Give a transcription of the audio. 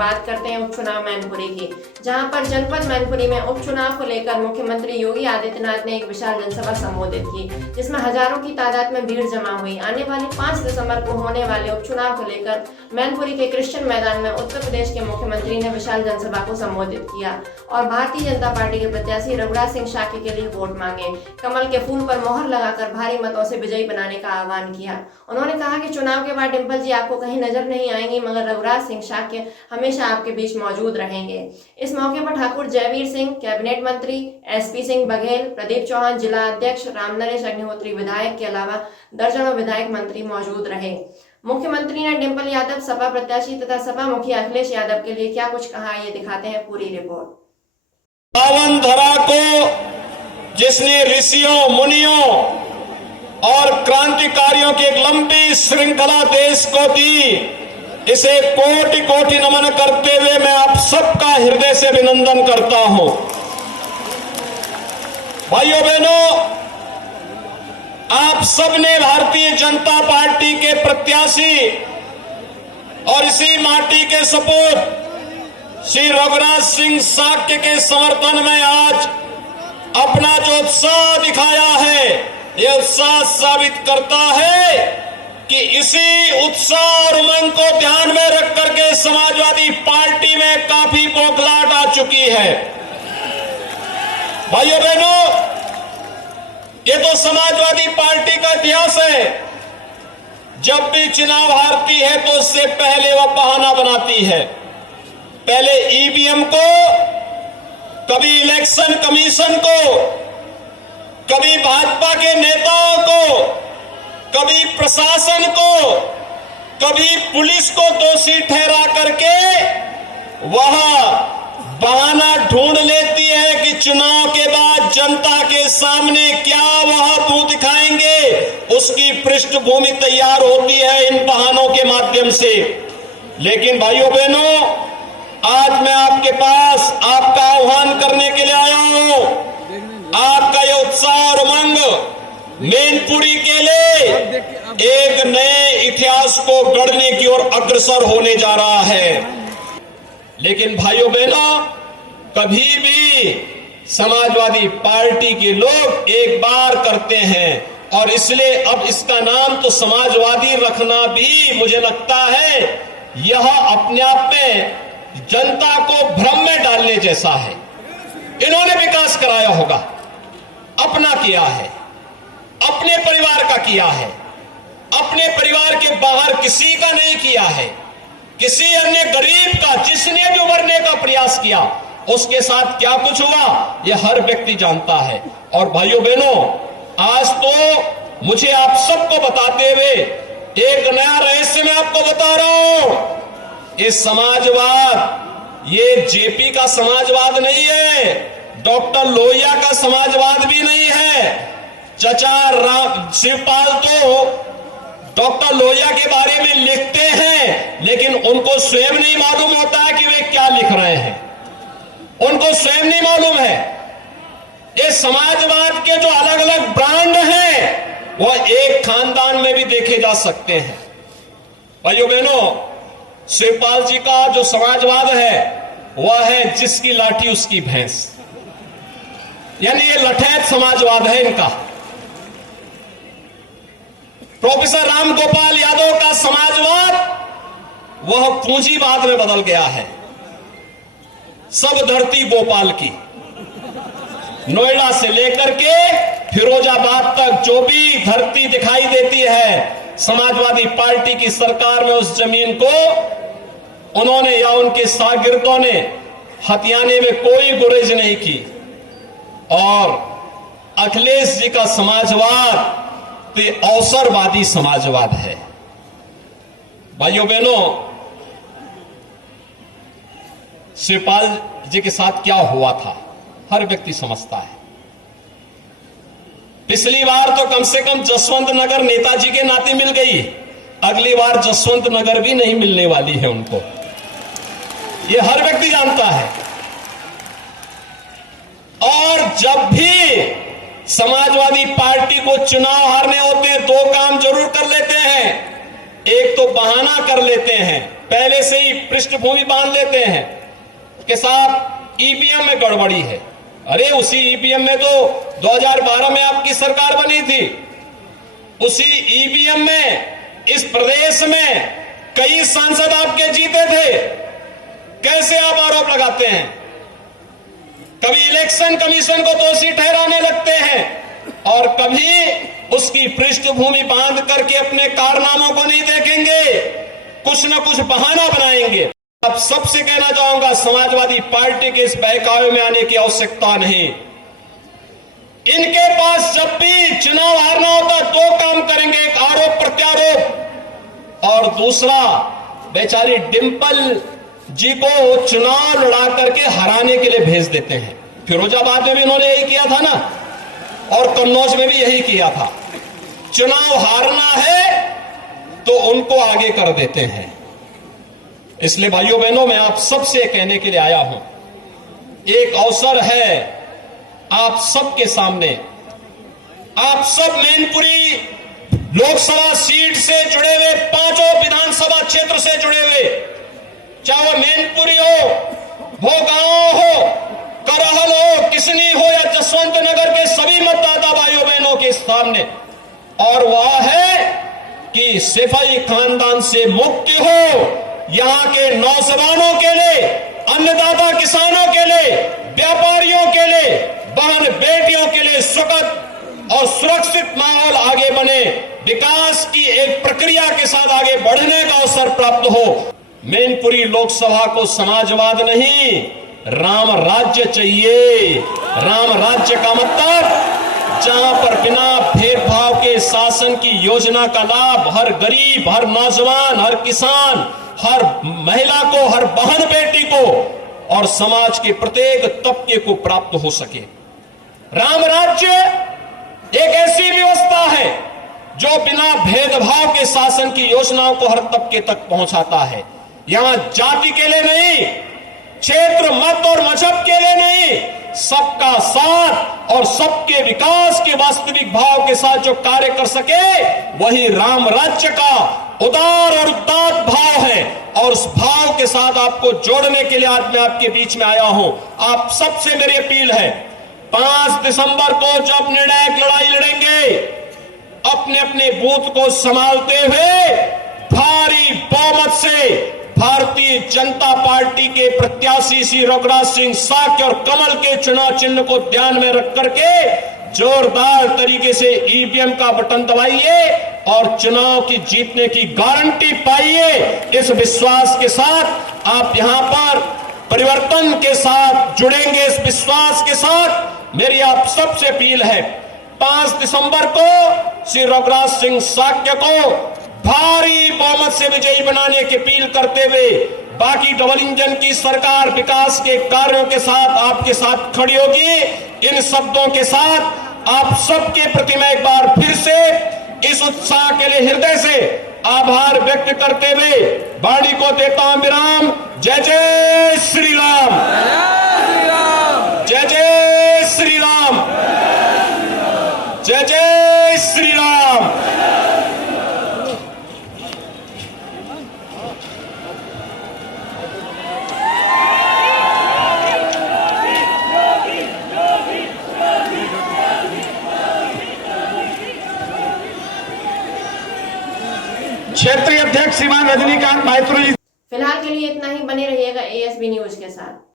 बात करते हैं उपचुनाव मैनपुरी की, जहां पर जनपद मैनपुरी में उपचुनाव को लेकर मुख्यमंत्री योगी आदित्यनाथ ने एक विशाल जनसभा संबोधित की, जिसमें हजारों की तादाद में भीड़ जमा हुई। आने वाले 5 दिसंबर को होने वाले उपचुनाव को लेकर मैनपुरी के क्रिश्चियन मैदान में उत्तर प्रदेश के मुख्यमंत्री ने विशाल जनसभा को संबोधित किया और भारतीय जनता पार्टी के प्रत्याशी रघुराज सिंह शाक्य के लिए वोट मांगे, कमल के फूल पर मोहर लगाकर भारी मतों से विजयी बनाने का आह्वान किया। उन्होंने कहा कि चुनाव के बाद डिंपल जी आपको कहीं नजर नहीं आएंगी, मगर रघुराज सिंह शाक्य हमेशा आपके बीच मौजूद रहेंगे। इस मौके पर ठाकुर जयवीर सिंह, कैबिनेट मंत्री एसपी सिंह बघेल, प्रदीप चौहान जिला अध्यक्ष, रामनरेश अग्निहोत्री विधायक के अलावा दर्जनों विधायक मंत्री मौजूद रहे। मुख्यमंत्री ने डिंपल यादव सपा प्रत्याशी तथा सपा मुखिया अखिलेश यादव के लिए क्या कुछ कहा, ये दिखाते हैं पूरी रिपोर्ट। पावन धरा को जिसने ऋषियों, मुनियों और क्रांतिकारियों की एक लंबी श्रृंखला देश को दी, इसे कोटि कोटि नमन करते हुए मैं आप सबका हृदय से अभिनंदन करता हूं। भाइयों बहनों, आप सबने भारतीय जनता पार्टी के प्रत्याशी और इसी माटी के सपूत श्री रघुराज सिंह शाक्य के समर्थन में आज अपना जो उत्साह दिखाया है, यह उत्साह साबित करता है कि इसी उत्साह और उमंग को ध्यान में रख करके समाजवादी पार्टी में काफी बौखलाहट आ चुकी है। भाइयों बहनों, ये तो समाजवादी पार्टी का इतिहास है। जब भी चुनाव हारती है तो उससे पहले वह बहाना बनाती है। पहले ईवीएम को, कभी इलेक्शन कमीशन को, कभी भाजपा के नेताओं को, कभी प्रशासन को, कभी पुलिस को दोषी ठहरा करके वह बहाना ढूंढ लेती है कि चुनाव के बाद जनता के सामने क्या वह मुंह दिखाएंगे। उसकी पृष्ठभूमि तैयार होती है इन बहानों के माध्यम से। लेकिन भाइयों बहनों, आज मैं आपके पास आपका आह्वान करने के लिए आया हूं। आपका यह उत्साह और उमंग मैनपुरी के लिए एक नए इतिहास को गढ़ने की ओर अग्रसर होने जा रहा है। लेकिन भाइयों बहनों, कभी भी समाजवादी पार्टी के लोग एक बार करते हैं और इसलिए अब इसका नाम तो समाजवादी रखना भी मुझे लगता है यह अपने आप में जनता को भ्रम में डालने जैसा है। इन्होंने विकास कराया होगा, अपना किया है, अपने परिवार का किया है, अपने परिवार के बाहर किसी का नहीं किया है। किसी अन्य गरीब का जिसने भी उभरने का प्रयास किया उसके साथ क्या कुछ हुआ यह हर व्यक्ति जानता है। और भाइयों बहनों, आज तो मुझे आप सबको बताते हुए एक नया रहस्य मैं आपको बता रहा हूं। ये समाजवाद, ये जेपी का समाजवाद नहीं है, डॉक्टर लोहिया का समाजवाद भी नहीं है। चचा शिवपाल तो डॉक्टर लोहिया के बारे में लिखते हैं, लेकिन उनको स्वयं नहीं मालूम होता है कि वे क्या लिख रहे हैं। उनको स्वयं नहीं मालूम है। ये समाजवाद के जो अलग अलग ब्रांड हैं वह एक खानदान में भी देखे जा सकते हैं। भाइयों बहनों, शिवपाल जी का जो समाजवाद है वह है जिसकी लाठी उसकी भैंस, यानी ये लठैत समाजवाद है इनका। प्रोफेसर राम गोपाल यादव का समाजवाद वह पूंजीवाद में बदल गया है। सब धरती गोपाल की, नोएडा से लेकर के फिरोजाबाद तक जो भी धरती दिखाई देती है, समाजवादी पार्टी की सरकार में उस जमीन को उन्होंने या उनके शागिर्दों ने हथियाने में कोई गुरेज नहीं की। और अखिलेश जी का समाजवाद तो अवसरवादी समाजवाद है। भाइयों बहनों, शिवपाल जी के साथ क्या हुआ था हर व्यक्ति समझता है। पिछली बार तो कम से कम जसवंत नगर नेताजी के नाते मिल गई, अगली बार जसवंत नगर भी नहीं मिलने वाली है उनको, ये हर व्यक्ति जानता है। और जब भी समाजवादी पार्टी को चुनाव हारने होते हैं, दो काम जरूर कर लेते हैं। एक तो बहाना कर लेते हैं पहले से ही पृष्ठभूमि बांध लेते हैं कि साहब ईवीएम में गड़बड़ी है। अरे उसी ईवीएम में तो 2012 में आपकी सरकार बनी थी। उसी ईवीएम में इस प्रदेश में कई सांसद आपके जीते थे। कैसे आप आरोप लगाते हैं? कभी इलेक्शन कमीशन को दोषी ठहराने लगते हैं और कभी उसकी पृष्ठभूमि बांध करके अपने कारनामों को नहीं देखेंगे, कुछ न कुछ बहाना बनाएंगे। अब सबसे कहना चाहूंगा, समाजवादी पार्टी के इस बहकावे में आने की आवश्यकता नहीं। इनके पास जब भी चुनाव हारना होता दो काम करेंगे, एक आरोप प्रत्यारोप और दूसरा बेचारी डिंपल जी को चुनाव लड़ा करके हराने के लिए भेज देते हैं। फिरोजाबाद में भी इन्होंने यही किया था ना, और कन्नौज में भी यही किया था। चुनाव हारना है तो उनको आगे कर देते हैं। इसलिए भाइयों बहनों, मैं आप सबसे कहने के लिए आया हूं, एक अवसर है आप सबके सामने। आप सब मैनपुरी लोकसभा सीट से जुड़े हुए, पांचों विधानसभा क्षेत्र से जुड़े हुए, चाहे वो मैनपुरी हो, भोगांव हो, करहल हो, किसनी हो या जसवंत नगर के सभी मतदाता भाइयों बहनों के सामने, और वह है कि सिपाही खानदान से मुक्ति हो। यहां के नौजवानों के लिए, अन्नदाता किसानों के लिए, व्यापारियों के लिए, बहन बेटियों के लिए सुखद और सुरक्षित माहौल आगे बने, विकास की एक प्रक्रिया के साथ आगे बढ़ने का अवसर प्राप्त हो। मैनपुरी लोकसभा को समाजवाद नहीं, राम राज्य चाहिए। राम राज्य का मतलब जहां पर बिना भेदभाव के शासन की योजना का लाभ हर गरीब, हर नौजवान, हर किसान, हर महिला को, हर बहन बेटी को और समाज के प्रत्येक तबके को प्राप्त हो सके। राम राज्य एक ऐसी व्यवस्था है जो बिना भेदभाव के शासन की योजनाओं को हर तबके तक पहुंचाता है। यहां जाति के लिए नहीं, क्षेत्र, मत और मजहब के लिए नहीं, सबका साथ और सबके विकास के वास्तविक भाव के साथ जो कार्य कर सके वही राम राज्य का उदार और उदात्त भाव है। और उस भाव के साथ आपको जोड़ने के लिए आज मैं आपके बीच में आया हूं। आप सबसे मेरी अपील है, 5 दिसंबर को जब निर्णायक लड़ाई लड़ेंगे, अपने अपने बूथ को संभालते हुए भारी बहुमत से भारतीय जनता पार्टी के प्रत्याशी श्री रघुराज सिंह साक्य और कमल के चुनाव चिन्ह को ध्यान में रख करके जोरदार तरीके से ईवीएम का बटन दबाइए और चुनाव की जीतने की गारंटी पाइए। इस विश्वास के साथ आप यहां पर परिवर्तन के साथ जुड़ेंगे। इस विश्वास के साथ मेरी आप सबसे अपील है, 5 दिसंबर को श्री रघुराज सिंह साक्य को भारी बहुमत से विजयी बनाने की अपील करते हुए बाकी डबल इंजन की सरकार विकास के कार्यों के साथ आपके साथ खड़ी होगी। इन शब्दों के साथ आप सबके प्रति मैं एक बार फिर से इस उत्साह के लिए हृदय से आभार व्यक्त करते हुए वाणी को देता हूं विराम। जय जय श्री राम, जय जय श्री राम, जय जय श्री राम। क्षेत्रीय अध्यक्ष श्रीमान रजनीकांत माइत्रो जी। फिलहाल के लिए इतना ही। बने रहिएगा ASB न्यूज के साथ।